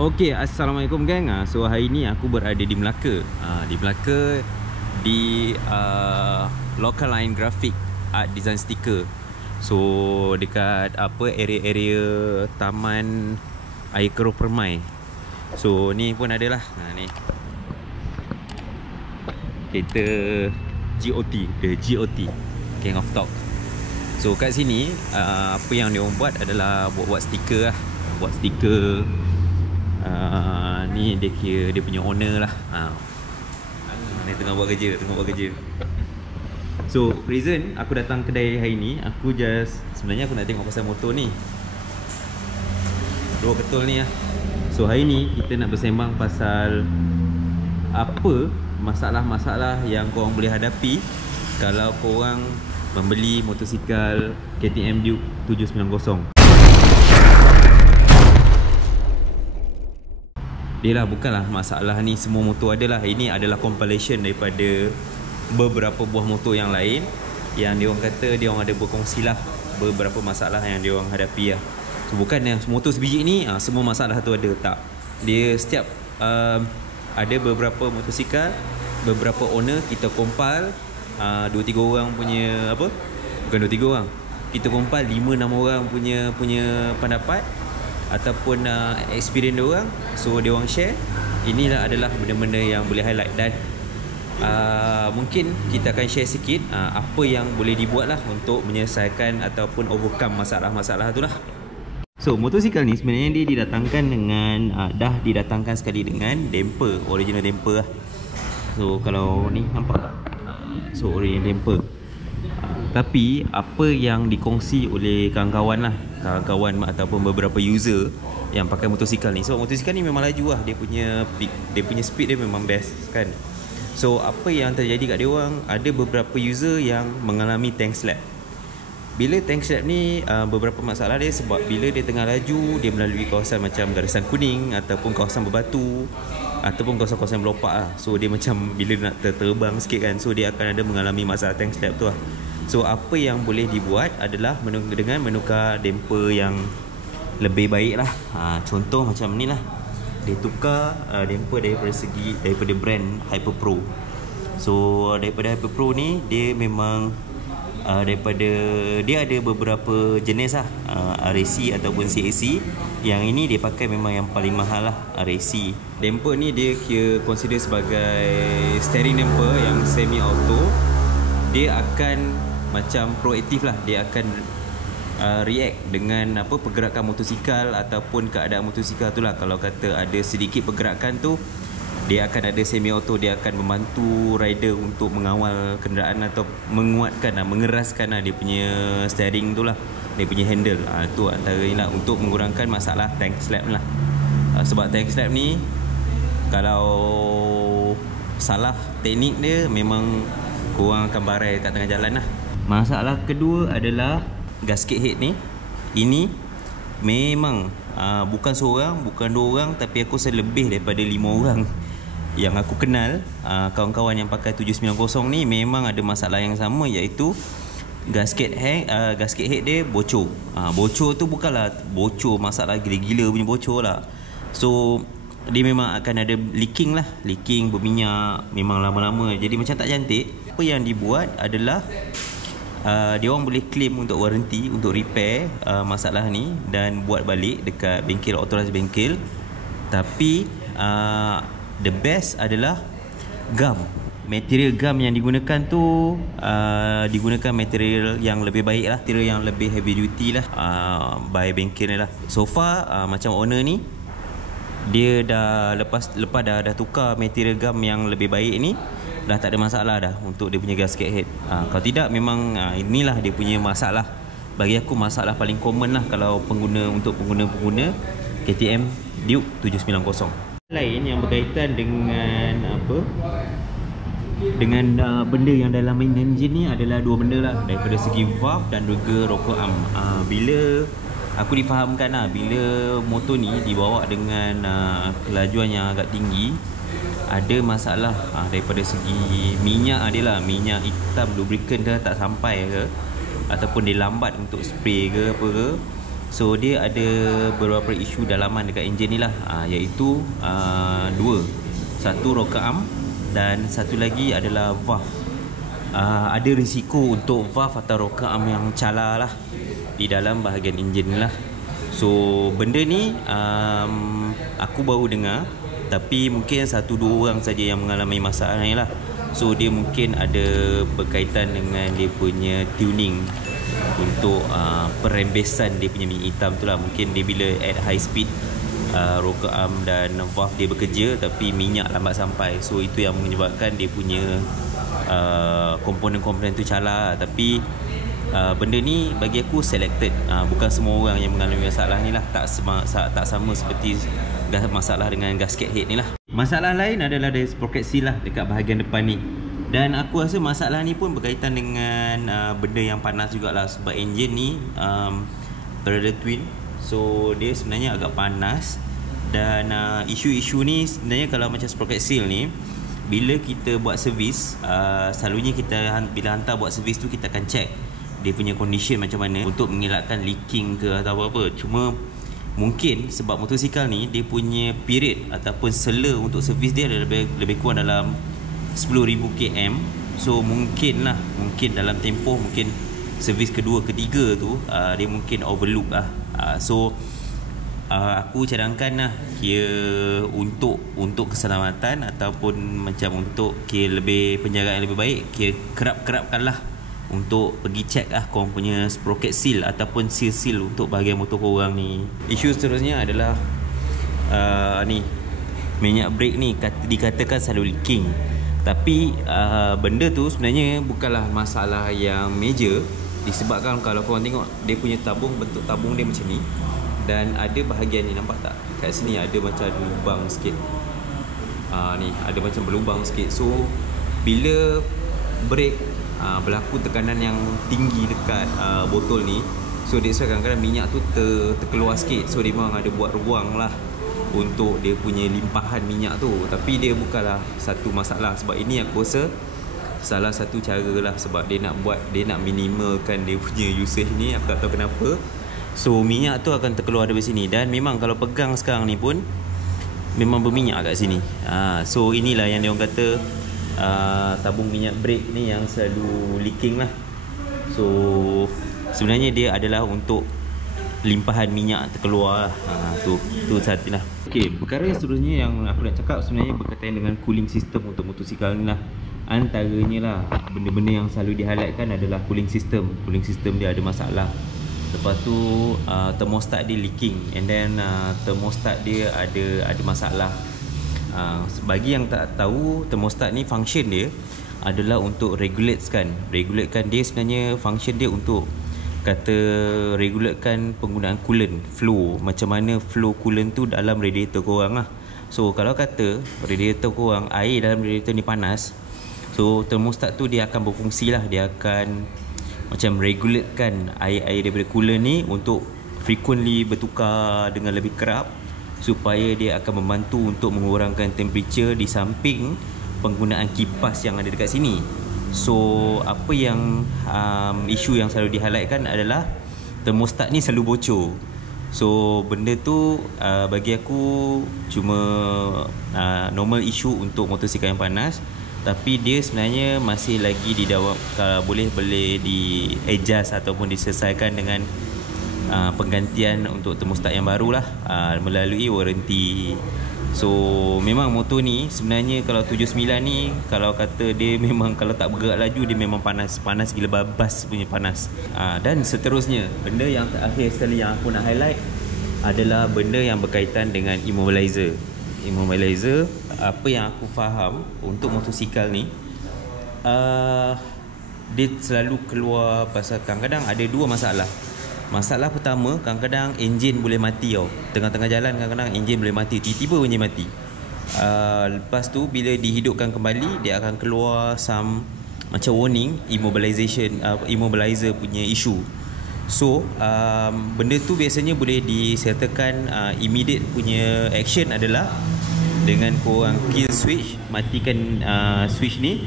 Okey, Assalamualaikum gang. So hari ni aku berada di Melaka. Di Melaka di Local Line Graphic Art Design Sticker. So dekat area-area Taman Air Keruh Permai. So ni pun adalah ni. Kereta GOT, the GOT King of Talk. So kat sini apa yang dia orang buat adalah buat stiker lah. Buat stiker. Ni dia kira dia punya owner lah. Ni tengah buat kerja. So reason aku datang kedai hari ni, aku sebenarnya aku nak tengok pasal motor ni. Dua ketul ni lah. So hari ni kita nak bersembang pasal apa masalah-masalah yang korang boleh hadapi kalau korang membeli motosikal KTM Duke 790. Dia lah, bukanlah masalah ni semua motor adalah. Ini adalah compilation daripada beberapa buah motor yang lain yang dia orang kata dia orang ada berkongsi lah beberapa masalah yang dia orang hadapi lah. So bukannya motor sebiji ni semua masalah tu ada, tak. Dia setiap ada beberapa motosikal, beberapa owner, kita compile 2-3 orang punya apa? Bukan 2-3 orang. Kita compile 5-6 orang punya pendapat ataupun experience dia orang. So dia orang share. Inilah adalah benda-benda yang boleh highlight. Dan mungkin kita akan share sikit apa yang boleh dibuat lah untuk menyelesaikan ataupun overcome masalah-masalah tu lah. So motosikal ni sebenarnya dia didatangkan dengan dah didatangkan sekali dengan damper, original damper lah. So kalau ni nampak tak? So original damper. Tapi apa yang dikongsi oleh kawan-kawan lah, kawan-kawan ataupun beberapa user yang pakai motosikal ni, sebab motosikal ni memang laju lah, dia punya speed dia memang best kan. So apa yang terjadi kat dia orang, ada beberapa user yang mengalami tank slap. Bila tank slap ni beberapa masalah dia sebab bila dia tengah laju, dia melalui kawasan macam garisan kuning ataupun kawasan berbatu ataupun kawasan-kawasan belopak lah. So dia macam bila dia nak terbang sikit kan, so dia akan ada mengalami masalah tank slap tu lah. So apa yang boleh dibuat adalah dengan menukar damper yang lebih baik lah. Contoh macam ni lah, dia tukar damper daripada brand Hyper Pro. So daripada Hyper Pro ni dia memang dia ada beberapa jenis lah, RAC ataupun CAC. Yang ini dia pakai memang yang paling mahal lah, RAC. Damper ni dia kira consider sebagai steering damper yang semi auto. Dia akan macam proaktif lah, dia akan react dengan pergerakan motosikal ataupun keadaan motosikal tu lah. Kalau kata ada sedikit pergerakan tu, dia akan ada semi auto, dia akan membantu rider untuk mengawal kenderaan atau menguatkan mengeraskan dia punya steering tu lah, dia punya handle. Tu antara ni lah untuk mengurangkan masalah tank slap lah. Sebab tank slap ni kalau salah teknik dia memang korang akan barai kat tengah jalan lah. Masalah kedua adalah gasket head ni. Ini memang bukan seorang, bukan dua orang, tapi aku rasa lebih daripada 5 orang yang aku kenal, kawan-kawan yang pakai 790 ni memang ada masalah yang sama, iaitu gasket head dia bocor. Bocor tu bukanlah bocor masalah gila-gila punya bocor lah. So dia memang akan ada leaking lah, leaking berminyak memang lama-lama, jadi macam tak cantik. Apa yang dibuat adalah dia orang boleh claim untuk warranty, untuk repair masalah ni dan buat balik dekat bengkel, authorized bengkel. Tapi the best adalah gum. Material gum yang digunakan tu digunakan material yang lebih baik lah, material yang lebih heavy duty lah, by bengkel ni lah. So far macam owner ni, dia dah lepas dah tukar material gum yang lebih baik ni, dah tak ada masalah dah untuk dia punya gasket head. Kalau tidak memang inilah dia punya masalah. Bagi aku masalah paling common lah kalau untuk pengguna KTM Duke 790. Lain yang berkaitan dengan dengan benda yang dalam main engine ni adalah dua benda lah, daripada segi valve dan juga rocker arm. Bila aku difahamkan lah, bila motor ni dibawa dengan kelajuan yang agak tinggi, ada masalah daripada segi minyak adalah minyak hitam lubricant dah tak sampai ke, ataupun dia lambat untuk spray ke apa ke. So dia ada beberapa isu dalaman dekat enjin ni lah, iaitu dua. Satu rocker arm dan satu lagi adalah valve. Ada risiko untuk valve atau rocker arm yang cala lah di dalam bahagian enjin ni lah. So benda ni aku baru dengar, tapi mungkin 1-2 orang saja yang mengalami masalah ni lah. So dia mungkin ada berkaitan dengan dia punya tuning untuk perembesan dia punya minyak hitam tu lah. Mungkin dia bila at high speed, rocker arm dan valve dia bekerja tapi minyak lambat sampai. So itu yang menyebabkan dia punya komponen-komponen tu cala. Tapi benda ni bagi aku selected. Bukan semua orang yang mengalami masalah ni lah. Tak sama seperti masalah dengan gasket head ni lah. Masalah lain adalah dari sprocket seal lah dekat bahagian depan ni. Dan aku rasa masalah ni pun berkaitan dengan benda yang panas jugalah. Sebab enjin ni Predator Twin, so dia sebenarnya agak panas. Dan isu-isu ni sebenarnya kalau macam sprocket seal ni, bila kita buat servis, selalunya kita bila hantar buat servis tu, kita akan check dia punya condition macam mana untuk mengelakkan leaking ke atau apa-apa. Cuma mungkin sebab motosikal ni dia punya period ataupun sela untuk servis dia ada lebih kurang dalam 10,000 km. So mungkin dalam tempoh mungkin servis kedua ketiga tu dia mungkin overlook lah. So aku cadangkan lah, kira untuk keselamatan ataupun macam untuk kira lebih penjagaan yang lebih baik, kira kerap-kerapkan lah untuk pergi check lah korang punya sprocket seal ataupun seal untuk bahagian motor korang ni. Isu seterusnya adalah ni minyak brake ni dikatakan selalu leaking. Tapi benda tu sebenarnya bukanlah masalah yang major, disebabkan kalau korang tengok dia punya tabung, bentuk tabung dia macam ni. Dan ada bahagian ni, nampak tak? Kat sini ada macam lubang sikit. Ni ada macam berlubang sikit. So bila brake berlaku tekanan yang tinggi dekat botol ni, so dia kadang-kadang minyak tu terkeluar sikit. So dia memang ada buat ruang lah untuk dia punya limpahan minyak tu. Tapi dia bukanlah satu masalah. Sebab ini aku rasa salah satu cara lah, sebab dia nak minimalkan dia punya usage ni. Aku tak tahu kenapa. So minyak tu akan terkeluar dari sini. Dan memang kalau pegang sekarang ni pun memang berminyak kat sini. So inilah yang dia orang kata tabung minyak brake ni yang selalu leaking lah. So sebenarnya dia adalah untuk limpahan minyak terkeluar lah. Tu satu lah. Okay, perkara yang seterusnya yang aku nak cakap sebenarnya berkaitan dengan cooling system untuk motosikal ni lah. Antaranya lah, benda-benda yang selalu di-highlightkan adalah cooling system. Cooling system dia ada masalah. Lepas tu thermostat dia leaking, and then thermostat dia ada masalah. Bagi yang tak tahu, thermostat ni function dia adalah untuk regulatekan dia. Sebenarnya function dia untuk regulatekan penggunaan coolant flow, macam mana flow coolant tu dalam radiator korang lah. So kalau kata radiator korang, air dalam radiator ni panas, so thermostat tu dia akan berfungsi lah. Dia akan macam regulatekan air daripada coolant ni untuk frequently bertukar dengan lebih kerap, supaya dia akan membantu untuk mengurangkan temperature di samping penggunaan kipas yang ada dekat sini. So apa yang isu yang selalu di-highlightkan adalah thermostat ni selalu bocor. So benda tu bagi aku cuma normal issue untuk motosikal yang panas. Tapi dia sebenarnya masih lagi di dalam, boleh di adjust ataupun diselesaikan dengan penggantian untuk thermostat yang baru lah, melalui warranty. So memang motor ni sebenarnya kalau 79 ni, kalau kata dia memang kalau tak bergerak laju, dia memang panas gila babas punya panas. Dan seterusnya, benda yang terakhir sekali yang aku nak highlight adalah benda yang berkaitan dengan immobilizer. Apa yang aku faham untuk motosikal ni, dia selalu keluar pasal kadang-kadang ada dua masalah. Masalah pertama, kadang-kadang enjin boleh mati tau. Tengah-tengah jalan kadang-kadang enjin boleh mati, tiba-tiba enjin mati. Lepas tu bila dihidupkan kembali, dia akan keluar macam warning, immobilizer punya issue. So benda tu biasanya boleh disettlekan, immediate punya action adalah dengan korang kill switch, matikan switch ni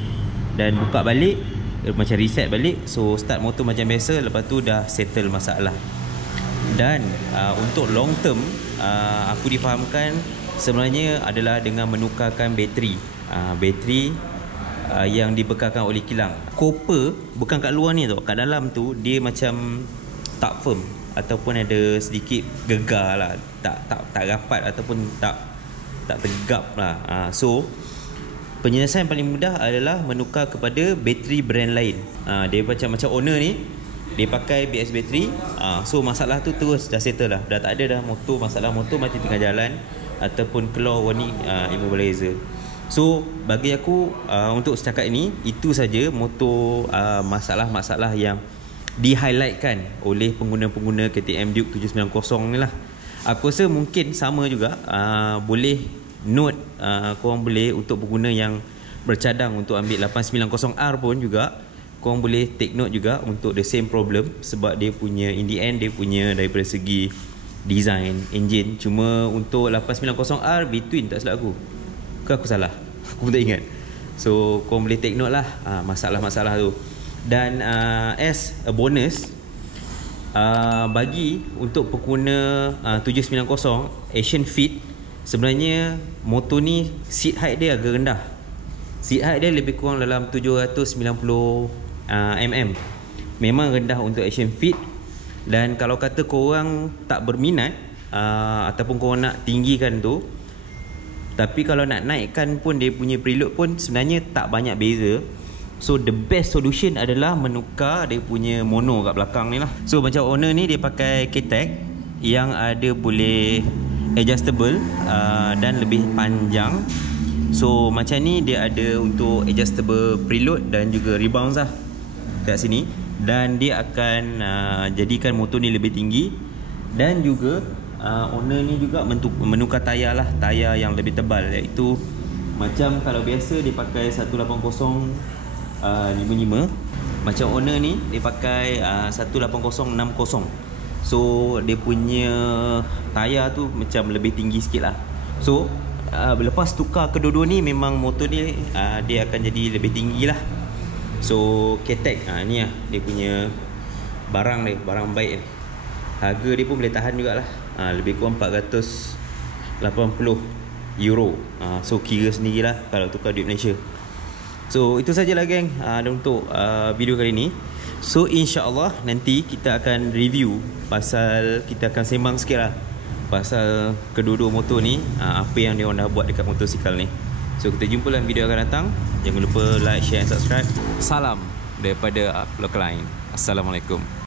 dan buka balik, macam reset balik. So start motor macam biasa, lepas tu dah settle masalah. Dan untuk long term, aku difahamkan sebenarnya adalah dengan menukarkan bateri. Bateri yang dibekalkan oleh kilang. Copper bukan kat luar ni tau, kat dalam tu dia macam tak firm ataupun ada sedikit gegar lah, tak rapat ataupun tak tegap lah. So penyelesaian paling mudah adalah menukar kepada bateri brand lain. Dia macam owner ni dia pakai BS bateri. So masalah tu terus dah settle lah. Dah tak ada dah masalah motor mati tengah jalan ataupun keluar warning immobilizer. So bagi aku untuk setakat ini itu saja motor masalah-masalah yang di-highlightkan oleh pengguna-pengguna KTM Duke 790 ni lah. Aku rasa mungkin sama juga. Boleh note, korang boleh untuk pengguna yang bercadang untuk ambil 890R pun juga, korang boleh take note juga untuk the same problem. Sebab dia punya, in the end dia punya daripada segi design, engine. Cuma untuk 890R between tak silap aku. Ke aku salah? Aku pun tak ingat. So korang boleh take note lah masalah-masalah tu. Dan as a bonus, bagi untuk pengguna 790 Asian Fit, sebenarnya motor ni seat height dia agak rendah. Seat height dia lebih kurang dalam 790 Memang rendah untuk Asian Fit. Dan kalau kata korang tak berminat ataupun korang nak tinggikan tu, tapi kalau nak naikkan pun dia punya preload pun sebenarnya tak banyak beza. So the best solution adalah menukar dia punya mono kat belakang ni lah. So macam owner ni dia pakai K-Tech yang ada boleh adjustable dan lebih panjang. So macam ni dia ada untuk adjustable preload dan juga rebound lah kat sini. Dan dia akan jadikan motor ni lebih tinggi. Dan juga owner ni juga menukar tayar lah, tayar yang lebih tebal, iaitu macam kalau biasa dia pakai 180 55. Macam owner ni dia pakai 18060. So dia punya tayar tu macam lebih tinggi sikit lah. So lepas tukar kedua-dua ni, memang motor ni dia akan jadi lebih tinggi lah. So K-Tech ni lah dia punya barang dia, barang baik ni. Harga dia pun boleh tahan jugalah, lebih kurang 480 euro. So kira sendirilah kalau tukar duit Malaysia. So itu sajalah geng untuk video kali ni. So insya-Allah nanti kita akan review pasal, kita akan sembang sikit lah pasal kedua-dua motor ni, apa yang dia orang dah buat dekat motosikal ni. So kita jumpa dalam video akan datang. Jangan lupa like, share and subscribe. Salam daripada Local Line. Assalamualaikum.